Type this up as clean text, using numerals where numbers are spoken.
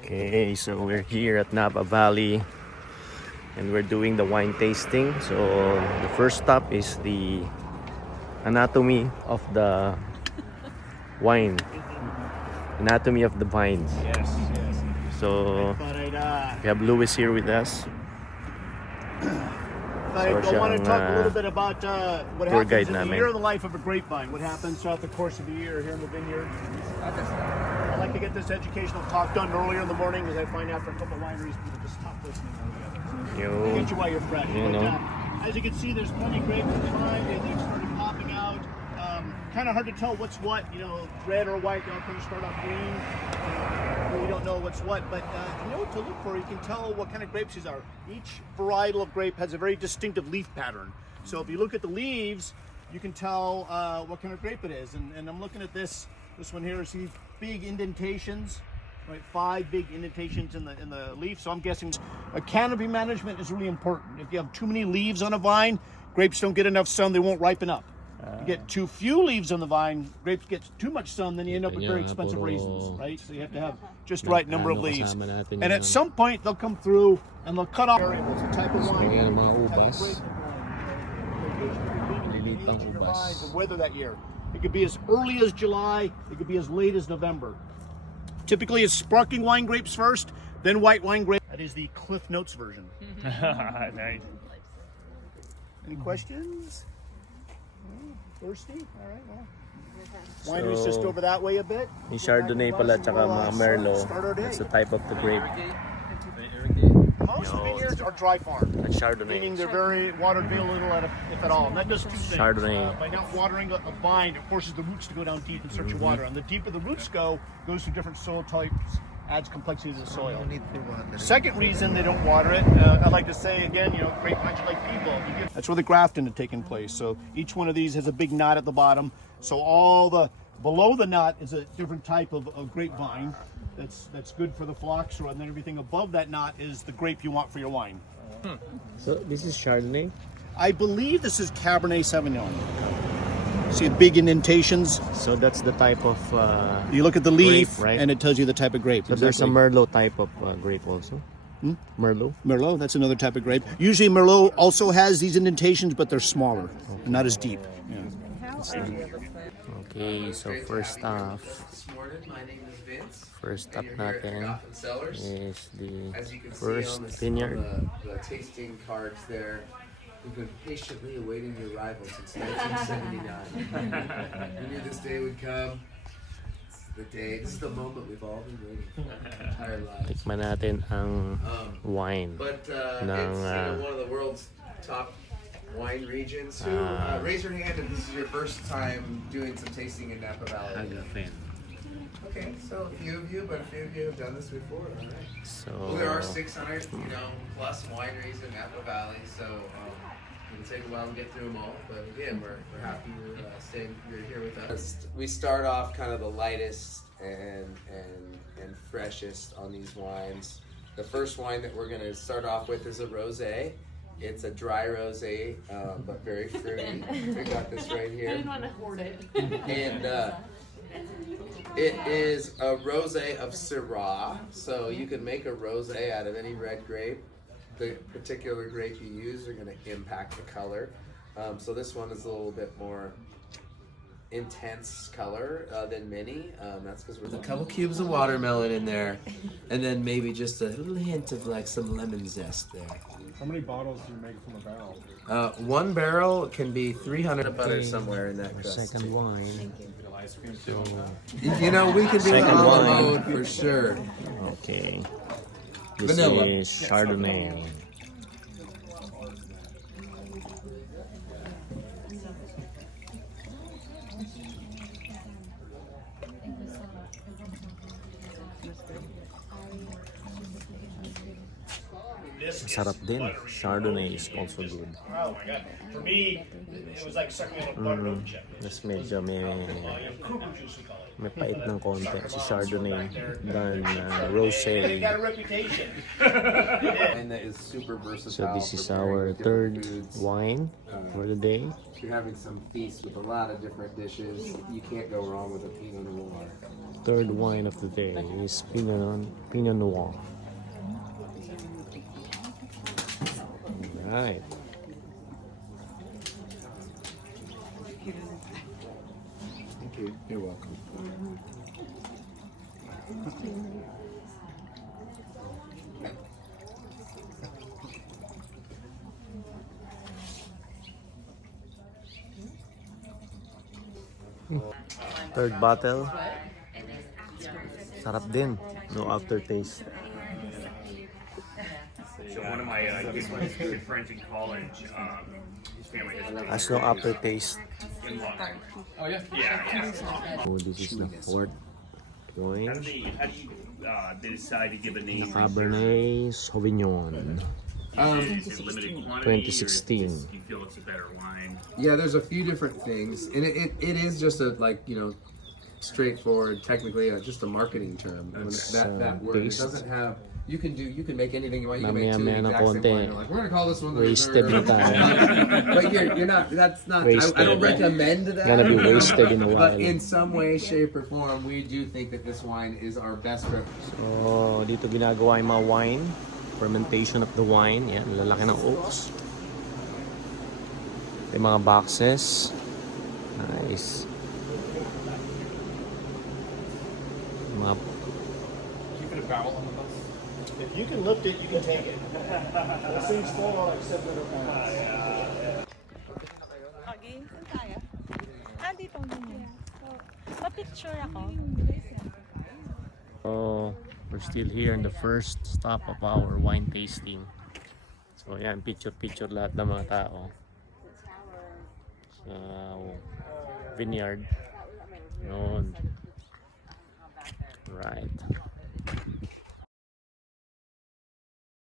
Okay, so we're here at Napa Valley and we're doing the wine tasting. So the first stop is the anatomy of the wine, anatomy of the vines. Yes. So we have Louis here with us. I want to talk a little bit about what happens in the namin. year of the life of a grapevine. What happens throughout the course of the year here in the vineyard. I like to get this educational talk done earlier in the morning because I find after a couple of wineries people just stop listening altogether. Get you while you're fresh. As you can see, there's plenty of grapes at the time. They started popping out. Kind of hard to tell what's what. Red or white. They all kind of start off green. We don't know what's what, but you know what to look for. You can tell what kind of grapes these are. Each varietal of grape has a very distinctive leaf pattern. So if you look at the leaves, you can tell what kind of grape it is. And I'm looking at this one here. See big indentations, right? 5 big indentations in the leaf. So I'm guessing canopy management is really important. If you have too many leaves on a vine, grapes don't get enough sun. They won't ripen up. You get too few leaves on the vine, grapes get too much sun, then you end up with very expensive raisins, right? So you have to have just the right number of leaves. And at some point, they'll come through and they'll cut off variables, the type of wine, the weather that year. It could be as early as July, it could be as late as November. Typically, it's sparkling wine grapes first, then white wine grapes. That is the Cliff Notes version. Nice. Any questions? Thirsty? All right, well. Winery's just over that way a bit. Yung Chardonnay pala tsaka mga Merlot. That's the type of the grape. Most vineyards are dry farm. Like Chardonnay. Meaning they're very watered very little, if at all. And that does 2 things. Chardonnay. By not watering a vine, it forces the roots to go down deep and search for water. And the deeper the roots goes to different soil types, adds complexity to the soil. Second reason they don't water it, I'd like to say again, grapevines are like people. That's where the grafting is taking place. So each one of these has a big knot at the bottom. So below the knot is a different type of grapevine that's good for the flocks, and then everything above that knot is the grape you want for your wine. So this is Chardonnay? I believe this is Cabernet Sauvignon. See big indentations. So that's the type of you look at the leaf, grape, right? And it tells you the type of grape. So there's a Merlot type of grape also. Merlot? Merlot, that's another type of grape. Usually Merlot also has these indentations, but they're smaller, and not as deep. Okay, so first stop. This morning, my name is Vince. First stop You're here at natin Gotham Cellars. is the As you can first see on vineyard. the tasting cards there, we've been patiently awaiting your arrival since 1979. We knew this day would come. This is the moment we've all been waiting for our entire lives. Tikman natin ang wine. But ng, it's one of the world's top wine regions. Raise your hand if this is your first time doing some tasting in Napa Valley. Okay, so a few of you, but a few of you have done this before. All right. So Well, there are 600, plus wineries in Napa Valley, so it'll take a while to get through them all. But again, we're happy you're here with us. We start off kind of the lightest and freshest on these wines. The first wine that we're going to start off with is a rosé. It's a dry rosé, but very fruity. We got this right here. I didn't want to hoard it. And it is a rosé of Syrah, so you can make a rosé out of any red grape. The particular grape you use are going to impact the color. So this one is a little bit more intense color than many. That's because we're a couple cubes of watermelon in there, and then maybe just a little hint of like some lemon zest there. How many bottles do you make from a barrel? One barrel can be 300 butter somewhere in that crust. second wine. Ice cream too. We can do Second it on wine. the road for sure. Okay. This Vanilla. is Chardonnay. Sarap din. Chardonnay is also good. Oh my God! For me, it was like sucking on a buttermilk chip. Mas medyo may Cougar juice, we call it. may pait ng konti si Chardonnay than rosé. They got a reputation. And that is super versatile. So this is for our pairing different third foods. wine for the day. If you're having some feast with a lot of different dishes, you can't go wrong with a Pinot Noir. third wine of the day is Pinot Noir. Right. Thank you. You're welcome. Third bottle. Sarap din. No aftertaste. So one of my good friends in college, his family has Has no aftertaste. in-law. Oh yeah? Yeah. Oh, this is the fourth wine. How do they decide to give a name? Cabernet Sauvignon. Is it limited quantity? 2016. Or do you feel it's a better wine? Yeah, there's a few different things, and it is just a straightforward, technically just a marketing term. When that word, it based. doesn't have. You can make anything you want. You can make Mamaya-maya two na exact same konti. wine. You're like, we're gonna call this one the Wasted reserve. na tayo. But you're not. That's not. Wasted. I don't recommend that. Gonna be wasted in a while. But in some way, shape, or form, we do think that this wine is our best representation. So, dito ginagawa yung mga wine. Fermentation of the wine. Yan, lalaki ng oaks. Yung mga boxes. Nice. Mga Keep it a barrel on the bus. If you can lift it, you can take it. This thing's full of like 700 pounds. Okay, saan tayo? Dito muna. Pa-picture ako. So, we're still here in the first stop of our wine tasting. So, yan, picture lahat ng mga tao. Sa vineyard. Yun. Right.